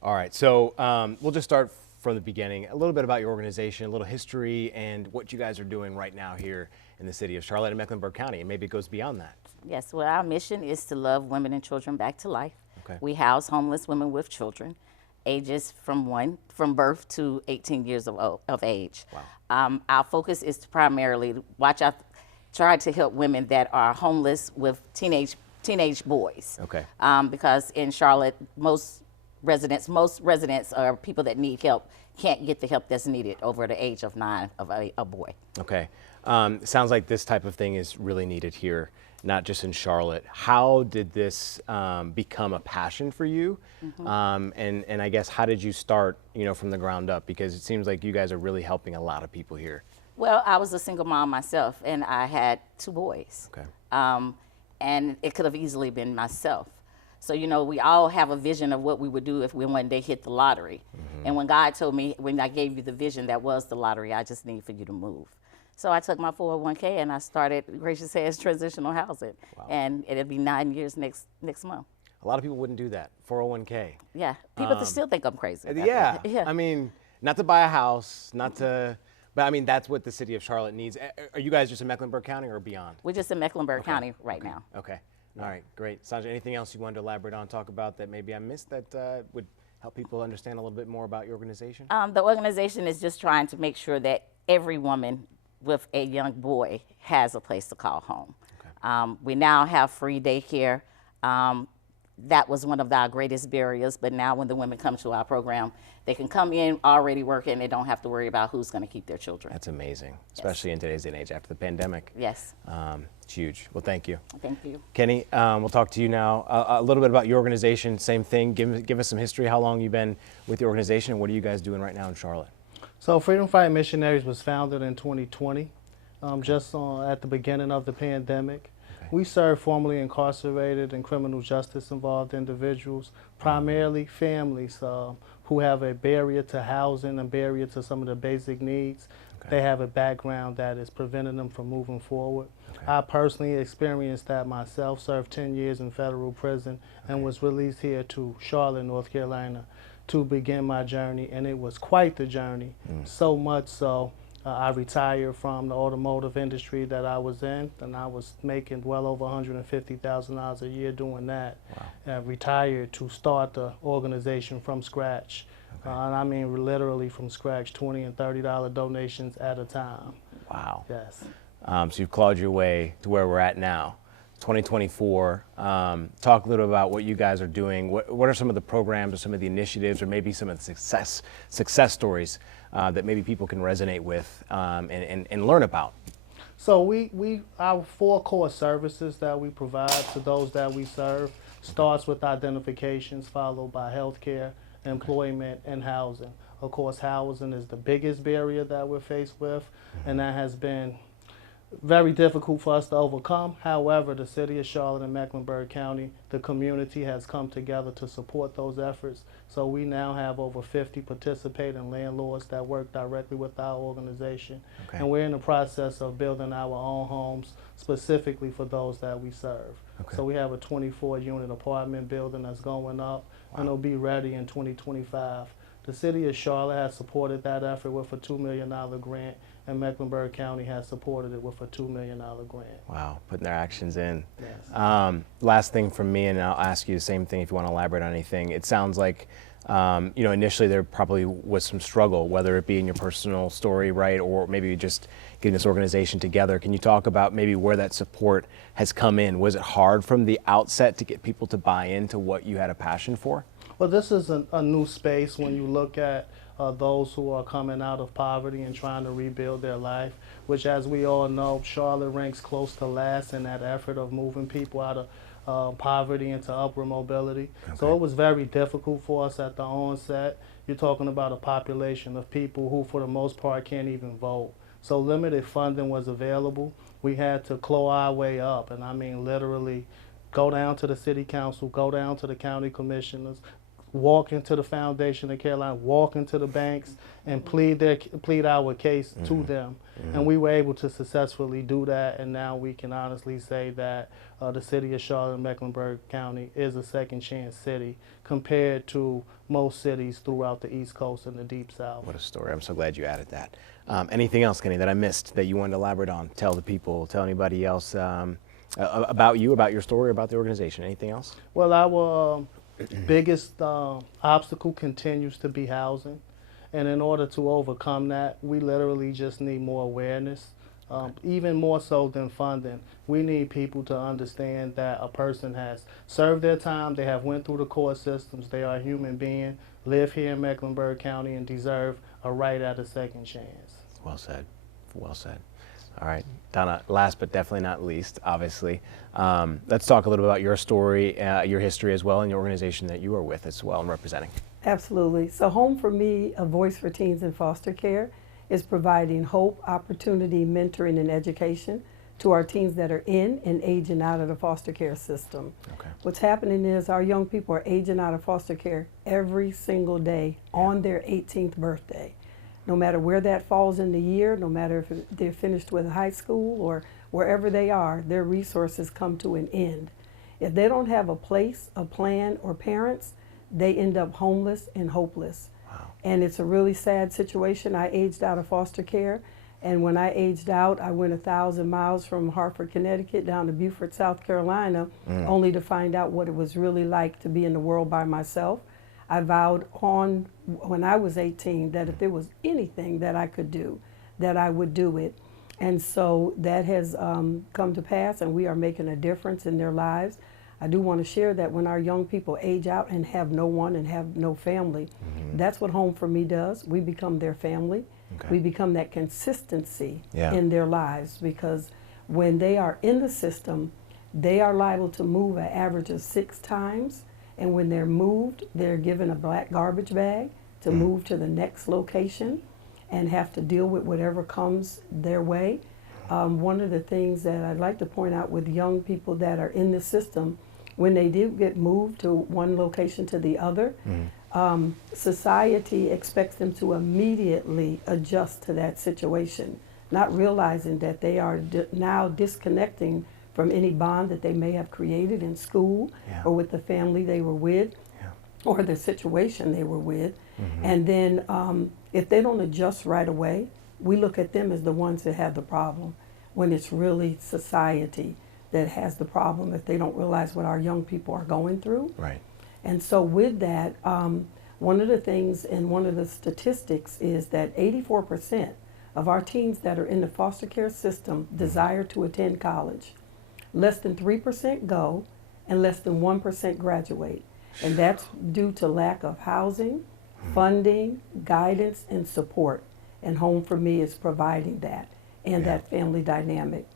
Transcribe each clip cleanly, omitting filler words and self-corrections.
All right, so we'll just start from the beginning. A little bit about your organization, a little history, and what you guys are doing right now here in the city of Charlotte and Mecklenburg County, and maybe it goes beyond that. Yes, well, our mission is to love women and children back to life. Okay. We house homeless women with children, ages from birth to 18 years of age. Wow. Our focus is to primarily try to help women that are homeless with teenage boys. Okay. Because in Charlotte, most residents or people that need help can't get the help that's needed over the age of 9 of a boy. Okay. Sounds like this type of thing is really needed here, not just in Charlotte. How did this become a passion for you? And I guess how did you start, from the ground up? Because it seems like you guys are really helping a lot of people here. Well, I was a single mom myself, and I had 2 boys. Okay. And it could have easily been myself. So, we all have a vision of what we would do if we one day hit the lottery. And when God told me, when I gave you the vision that was the lottery, I just need for you to move. So I took my 401k and I started Gracious Hands Transitional Housing. Wow. And it'll be 9 years next month. A lot of people wouldn't do that. 401k. Yeah, people still think I'm crazy. Yeah. Yeah. I mean, not to buy a house, but I mean, that's what the city of Charlotte needs. Are you guys just in Mecklenburg County or beyond? We're just in Mecklenburg County right now. Okay. All right, great. Sandra, anything else you wanted to elaborate on, talk about that maybe I missed that would help people understand a little bit more about your organization? The organization is just trying to make sure that every woman with a young boy has a place to call home. Okay. We now have free daycare. That was one of our greatest barriers, but now when the women come to our program, they can come in already working. They don't have to worry about who's going to keep their children. That's amazing, especially in today's day and age after the pandemic. Yes. It's huge. Well, thank you. Thank you. Kenny, we'll talk to you now. A little bit about your organization, same thing. Give us some history, how long you've been with the organization, and what are you guys doing right now in Charlotte? So Freedom Fighting Missionaries was founded in 2020, just at the beginning of the pandemic. Okay. We serve formerly incarcerated and criminal justice involved individuals, primarily families who have a barrier to housing and barrier to some of the basic needs. Okay. They have a background that is preventing them from moving forward. Okay. I personally experienced that myself, served 10 years in federal prison, and was released here to Charlotte, North Carolina, to begin my journey, and it was quite the journey. So much so, I retired from the automotive industry that I was in, and I was making well over $150,000 a year doing that. Wow. Retired to start the organization from scratch. Okay. And I mean literally from scratch, $20 and $30 donations at a time. Wow. Yes. So you've clawed your way to where we're at now. 2024. Talk a little about what you guys are doing. What are some of the programs or some of the initiatives or maybe some of the success stories that maybe people can resonate with and learn about? So our 4 core services that we provide to those that we serve starts with identifications, followed by healthcare, employment, and housing. Of course, housing is the biggest barrier that we're faced with, and that has been very difficult for us to overcome. However, the city of Charlotte and Mecklenburg County, the community has come together to support those efforts. So we now have over 50 participating landlords that work directly with our organization. Okay. And we're in the process of building our own homes specifically for those that we serve. Okay. So we have a 24-unit apartment building that's going up. Wow. And it'll be ready in 2025. The city of Charlotte has supported that effort with a $2 million grant, and Mecklenburg County has supported it with a $2 million grant. Wow, putting their actions in. Yes. Last thing from me, and I'll ask you the same thing if you want to elaborate on anything. It sounds like, initially there probably was some struggle, whether it be in your personal story, right, or maybe just getting this organization together. Can you talk about maybe where that support has come in? Was it hard from the outset to get people to buy into what you had a passion for? Well, this is a new space when you look at those who are coming out of poverty and trying to rebuild their life, which, as we all know, Charlotte ranks close to last in that effort of moving people out of poverty into upward mobility. Okay. So it was very difficult for us at the onset. You're talking about a population of people who, for the most part, can't even vote. So limited funding was available. We had to claw our way up, and I mean literally go down to the city council, go down to the county commissioners, walk into the Foundation of Carolina, walk into the banks, and plead our case to them. And we were able to successfully do that, and now we can honestly say that the city of Charlotte and Mecklenburg County is a second chance city compared to most cities throughout the East Coast and the Deep South. What a story. I'm so glad you added that. Anything else, Kenny, that I missed that you wanted to elaborate on? Tell the people, tell anybody else about you, about your story, about the organization. Anything else? Well, our biggest obstacle continues to be housing. And in order to overcome that, we literally just need more awareness, even more so than funding. We need people to understand that a person has served their time, they have went through the court systems, they are a human being, live here in Mecklenburg County, and deserve a right at a second chance. Well said. Well said. All right, Donna, last but definitely not least, obviously, let's talk a little bit about your story, your history as well, and your organization that you are with as well and representing. Absolutely. So Home for Me, a voice for teens in foster care, is providing hope, opportunity, mentoring, and education to our teens that are in and aging out of the foster care system. Okay. What's happening is our young people are aging out of foster care every single day on their 18th birthday. No matter where that falls in the year, no matter if they're finished with high school or wherever they are, their resources come to an end. If they don't have a place, a plan, or parents, they end up homeless and hopeless. Wow. And it's a really sad situation. I aged out of foster care, and when I aged out, I went 1,000 miles from Hartford, Connecticut down to Beaufort, South Carolina, only to find out what it was really like to be in the world by myself. I vowed on when I was 18 that if there was anything that I could do, that I would do it. And so that has come to pass, and we are making a difference in their lives. I do want to share that when our young people age out and have no one and have no family, that's what Home for Me does. We become their family. Okay. We become that consistency Yeah. in their lives, because when they are in the system, they are liable to move an average of 6 times. And when they're moved, they're given a black garbage bag to move to the next location and have to deal with whatever comes their way. One of the things that I'd like to point out with young people that are in the system, when they do get moved to one location to the other, society expects them to immediately adjust to that situation, not realizing that they are now disconnecting from any bond that they may have created in school or with the family they were with or the situation they were with. And then if they don't adjust right away, we look at them as the ones that have the problem, when it's really society that has the problem if they don't realize what our young people are going through. Right. And so with that, one of the things and one of the statistics is that 84% of our teens that are in the foster care system desire to attend college. Less than 3% go, and less than 1% graduate. And that's due to lack of housing, funding, guidance, and support. And Home for Me is providing that and that family dynamic.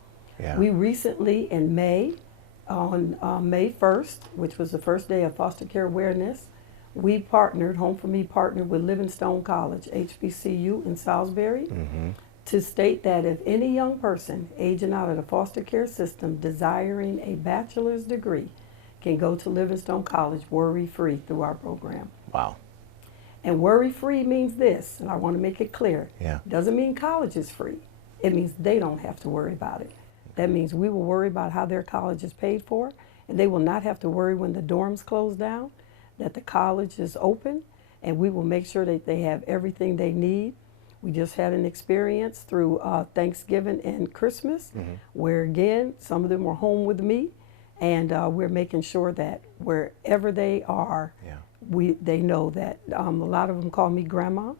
Yeah. We recently, in May, on May 1st, which was the first day of foster care awareness, we partnered, Home for Me partnered with Livingstone College, HBCU in Salisbury, to state that if any young person aging out of the foster care system desiring a bachelor's degree can go to Livingstone College worry-free through our program. Wow. And worry-free means this, and I want to make it clear. Yeah. It doesn't mean college is free. It means they don't have to worry about it. That means we will worry about how their college is paid for, and they will not have to worry when the dorms close down, that the college is open, and we will make sure that they have everything they need. We just had an experience through Thanksgiving and Christmas, where again, some of them were home with me, and we're making sure that wherever they are, they know that a lot of them call me grandma,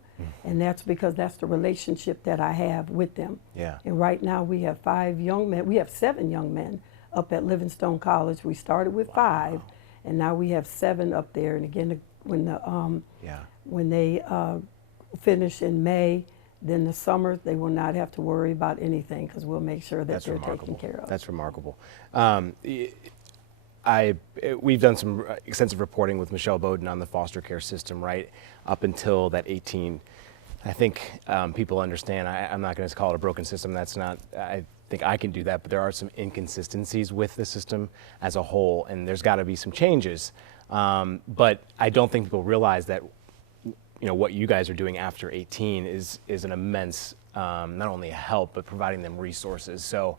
and that's because that's the relationship that I have with them. Yeah. And right now we have 5 young men, we have 7 young men up at Livingstone College. We started with 5, and now we have 7 up there. And again, when they finish in May, then the summer they will not have to worry about anything, because we'll make sure that they're taken care of. That's remarkable. We've done some extensive reporting with Michelle Bowden on the foster care system, right up until that 18. I think people understand. I'm not going to call it a broken system. That's not. think I can do that, but there are some inconsistencies with the system as a whole, and there's got to be some changes. But I don't think people realize that, you know, what you guys are doing after 18 is an immense, not only a help, but providing them resources. So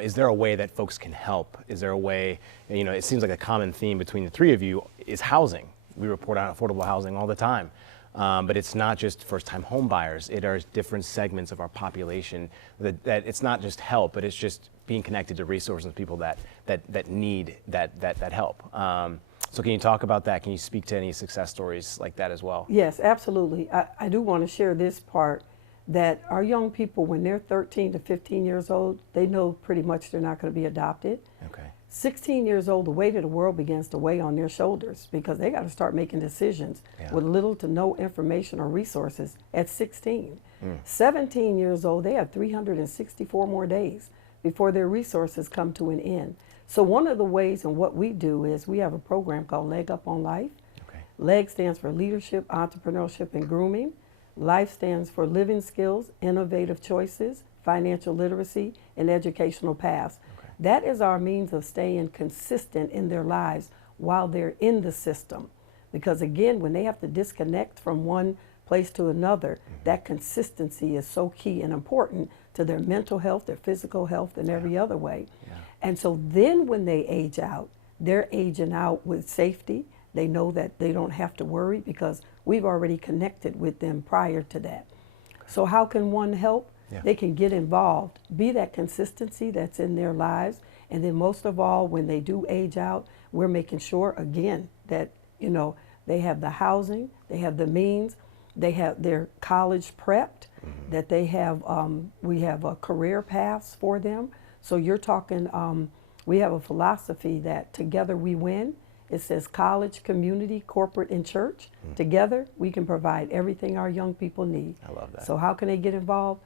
is there a way that folks can help? Is there a way, you know, it seems like a common theme between the three of you is housing. We report on affordable housing all the time. But it's not just first-time home buyers. It are different segments of our population that it's not just help, but it's just being connected to resources, people that need that help. So can you talk about that? Can you speak to any success stories like that as well? Yes, absolutely. I do want to share this part, that our young people, when they're 13 to 15 years old, they know pretty much they're not going to be adopted. Okay. 16 years old, the weight of the world begins to weigh on their shoulders because they got to start making decisions with little to no information or resources at 16. 17 years old, they have 364 more days before their resources come to an end. So one of the ways and what we do is we have a program called Leg Up on Life. Okay. LEG stands for Leadership, Entrepreneurship, and Grooming. LIFE stands for Living Skills, Innovative Choices, Financial Literacy, and Educational Paths. Okay. That is our means of staying consistent in their lives while they're in the system. Because again, when they have to disconnect from one place to another, that consistency is so key and important to their mental health, their physical health, and every other way. And so then when they age out, they're aging out with safety. They know that they don't have to worry because we've already connected with them prior to that. So how can one help? They can get involved, be that consistency that's in their lives. And then most of all, when they do age out, we're making sure, again, that, you know, they have the housing, they have the means, they have their college prepped, that they have, we have career paths for them. So you're talking, we have a philosophy that together we win. It says college, community, corporate, and church. Together, we can provide everything our young people need. I love that. So how can they get involved?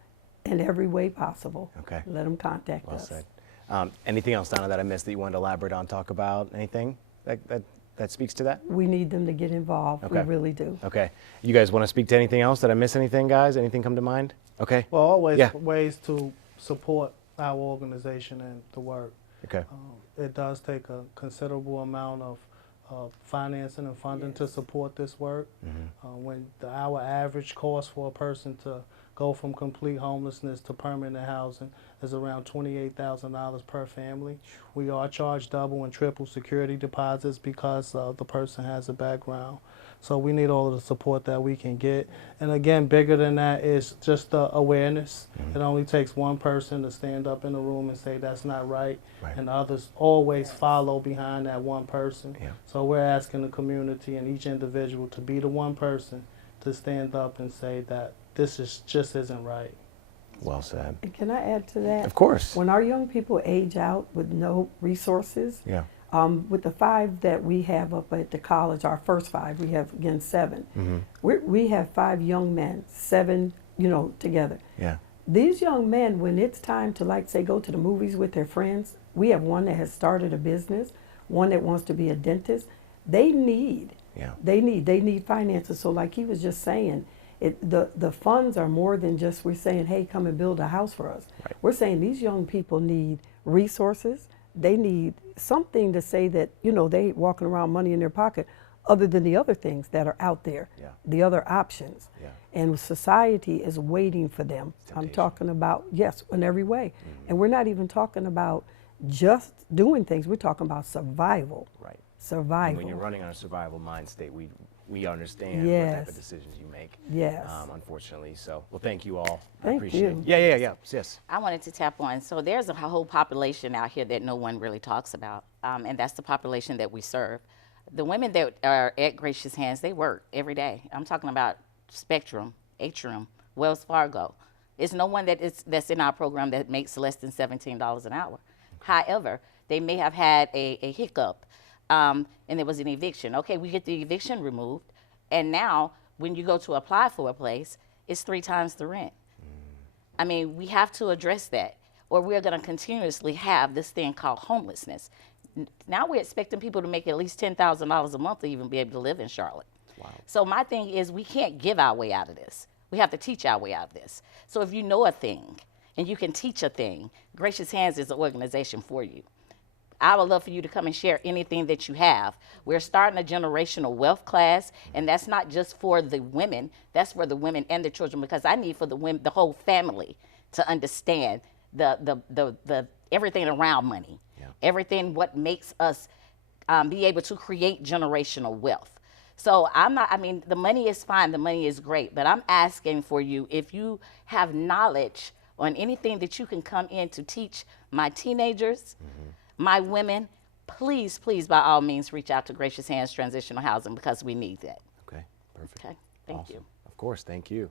In every way possible. Okay. Let them contact us. Well said. Anything else, Donna, that I missed that you wanted to elaborate on, talk about? Anything that speaks to that? We need them to get involved. Okay. We really do. Okay. You guys want to speak to anything else? Did I miss anything, guys? Anything come to mind? Okay. Well, always ways to support our organization and the work. Okay. It does take a considerable amount of financing and funding to support this work. When our average cost for a person to go from complete homelessness to permanent housing is around $28,000 per family. We are charged double and triple security deposits because the person has a background. So we need all of the support that we can get. And again, bigger than that is just the awareness. It only takes one person to stand up in the room and say that's not right. And others always follow behind that one person. So we're asking the community and each individual to be the one person to stand up and say that this just isn't right. Well said. And can I add to that? Of course. When our young people age out with no resources, with the 5 that we have up at the college, our first 5, we have again 7. We have 5 young men, 7, you know, together. These young men, when it's time to, like, say, go to the movies with their friends, we have one that has started a business, one that wants to be a dentist. They need finances. So like he was just saying, the funds are more than just we're saying, hey, come and build a house for us. We're saying these young people need resources. They need something to say that, you know, they ain't walking around money in their pocket other than the other things that are out there, the other options. And society is waiting for them. I'm talking about, yes, in every way. And we're not even talking about just doing things. We're talking about survival. Survival. And when you're running on a survival mind state, we understand what type of decisions you make. Unfortunately. So, well, thank you all. I appreciate it. Yes. I wanted to tap on. So there's a whole population out here that no one really talks about, and that's the population that we serve. The women that are at Gracious Hands, they work every day. I'm talking about Spectrum, Atrium, Wells Fargo. It's no one that's in our program that makes less than $17 an hour. However, they may have had a hiccup. And there was an eviction. Okay, we get the eviction removed, and now when you go to apply for a place, it's 3 times the rent. I mean, we have to address that, or we're going to continuously have this thing called homelessness. Now we're expecting people to make at least $10,000 a month to even be able to live in Charlotte. So my thing is, we can't give our way out of this. We have to teach our way out of this. So if you know a thing, and you can teach a thing, Gracious Hands is an organization for you. I would love for you to come and share anything that you have. We're starting a generational wealth class, and that's not just for the women, that's for the women and the children, because I need for the women, the whole family to understand the everything around money, everything what makes us be able to create generational wealth. So I mean, the money is fine, the money is great, but I'm asking for you, if you have knowledge on anything that you can come in to teach my teenagers, my women, please, please, by all means, reach out to Gracious Hands Transitional Housing, because we need that. Okay, perfect. Okay, thank you. Of course, thank you.